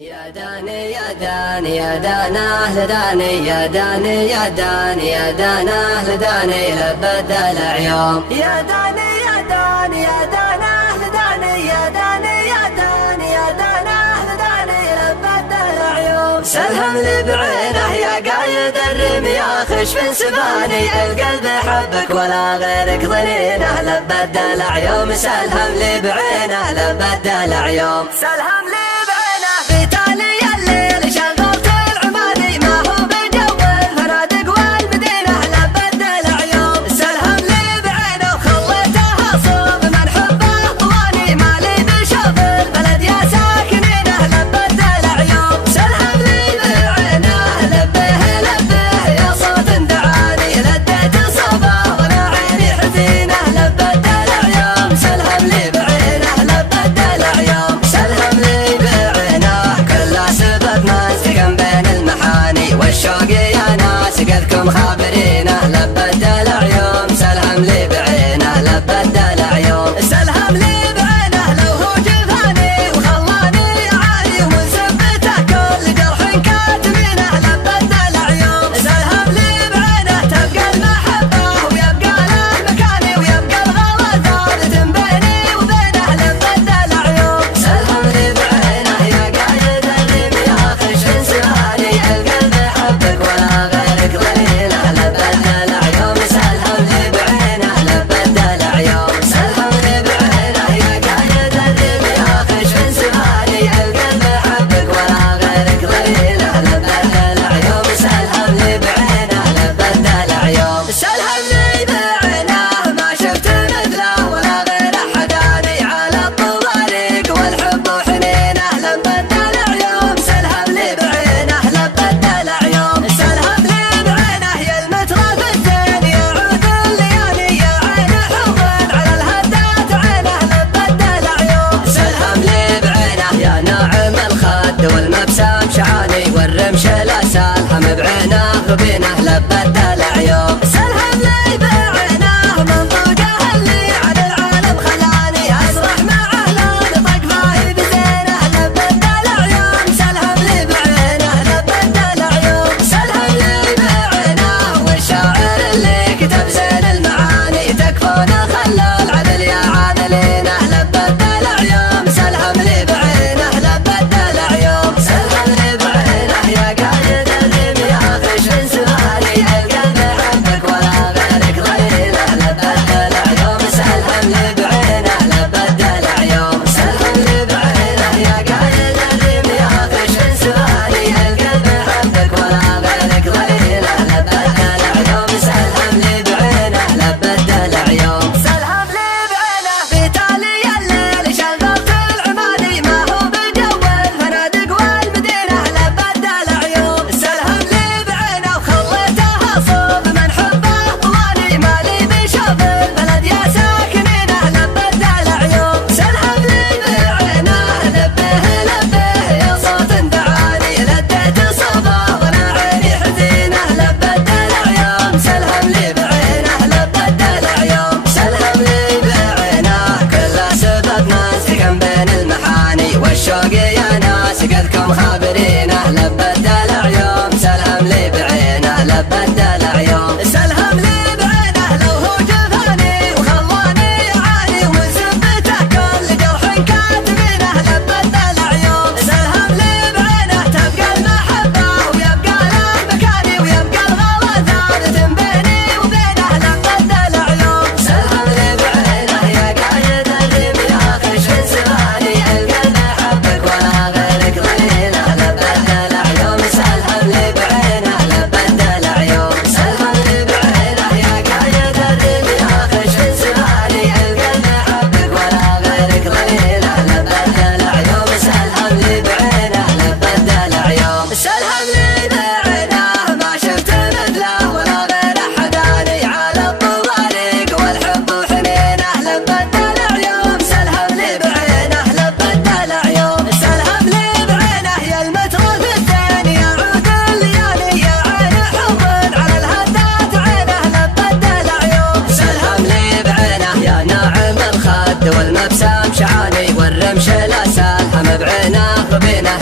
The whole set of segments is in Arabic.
يا داني يا داني يا دان أهل داني يا داني يا داني يا دان أهل داني لبد العيوم يا داني يا داني يا دان أهل داني يا داني يا داني يا دان أهل داني لبد العيوم سلهم لي بعينه يا قايد الرمي يا خشف سباني القلب حبك ولا غيرك ظنينه لبد العيوم سلهم لي بعينه لبد العيوم سلهم لي بعينه في تالي الليل شغلت العماني ما هو بجو الفنادق والمدينة لبد العيوم سلهم لي بعينه وخليتها صوب من حبه طواني مالي بشوف البلد يا ساكنينه لبد العيوم سلهم لي بعينه لبه لبه يا صوت دعاني لديت صبا وانا عيني حزينه لبد العيوم سلهم لي بعينه لبد العيوم سلهم لي بعينه كل سبب مازقا بين المحاني والشوق يا ناس قدكم خابرينه لبد العيوم سلهم لي بعينه لبد العيوم سلهم لي بعينه لو هو جفاني وخلاني اعاني ومن سبته كل جرح كاتمينه لبد العيوم سلهم لي بعينه تبقى المحبه ويبقى المكاني ويبقى الغلا ثابت بيني وبينه لبد العيوم سلهم لي بعينه يا قايد الرمي يا خشن سهاني القلب حبك ولا غيرك ظنينه لبد العيوم سلهم لي بعينه لبد العيوم سلهم لي بعينه يا قايد الرمي يا خشن سهاني القلب حبك ولا غيرك ظنينه لبد العيوم سلهم لي بعينه لبد العيوم سلهم لي بعينه ما شفت مثله ولا غير حداني على الطوارق والحب وحنينه لبد العيوم سلهم لي بعينه لبد العيوم سلهم لي بعينه يا المترف الزين يعود الليالي يا عين حب على الهدات عينه لبد العيوم سلهم لي بعينه يا ناعم الخد والمبسام شعاني والرمش الاسالحم بعينه غبينه لبد العيوم سلهم لي بعينه منطقه اللي على العالم خلاني اسرح مع اهله طق فاي بزينه لبد العيوم سلهم لي بعينه لبد العيوم سلهم لي بعينه والشاعر اللي كتب زين المعاني تكفون خلى العدل يا عادلينه لبد العيوم سلهم لي بعينه لبد العيوم سلهم لي بعينه يا قايد الرمي يا خشن سهاني القلب حبك ولا غيرك ظنينه لبد العيوم سلهم لي بعينه لبد العيوم سلهم لي بعينه يا قايد الرمي يا خشن سهاني القلب حبك ولا غيرك ظنينه لبد العيوم سلهم لي بعينه لبد العيوم سلهم لي بعينه في تالي الليل شغلت العماني ما هو بجو الفنادق والمدينة لبد العيوم سلهم لي بعينه وخليتها صوب من حبه طواني مالي بشوف البلد يا ساكنينه لبد العيوم سلهم لي بعينه لبه لبه يا صوت دعاني لديت صبا وانا عيني حزينه لبد العيوم سلهم لي بعينه لبد العيوم سلهم لي بعينه كل سبب مازقا بين المحاني والشوق يا ناس قدكم خابرينه لبد العيوم سلهم لي بعينه لبد العيوم سلهم لي بعينه لو هو جفاني وخلاني اعاني ومن سبته كل جرح كاتمينه لبد العيوم سلهم لي بعينه تبقى المحبه ويبقى المكاني ويبقى الغلا ثابت بيني وبينه لبد العيوم سلهم لي بعينه يا قايد الرمي يا خشن سهاني القلب حبك ولا غيرك ظنينه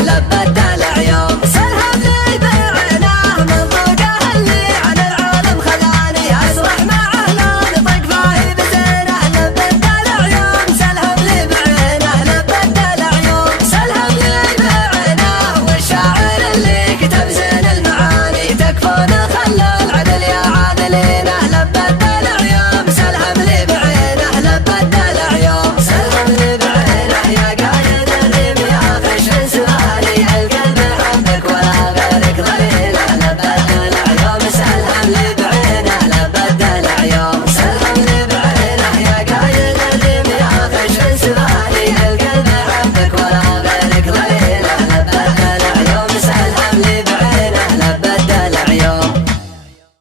لبت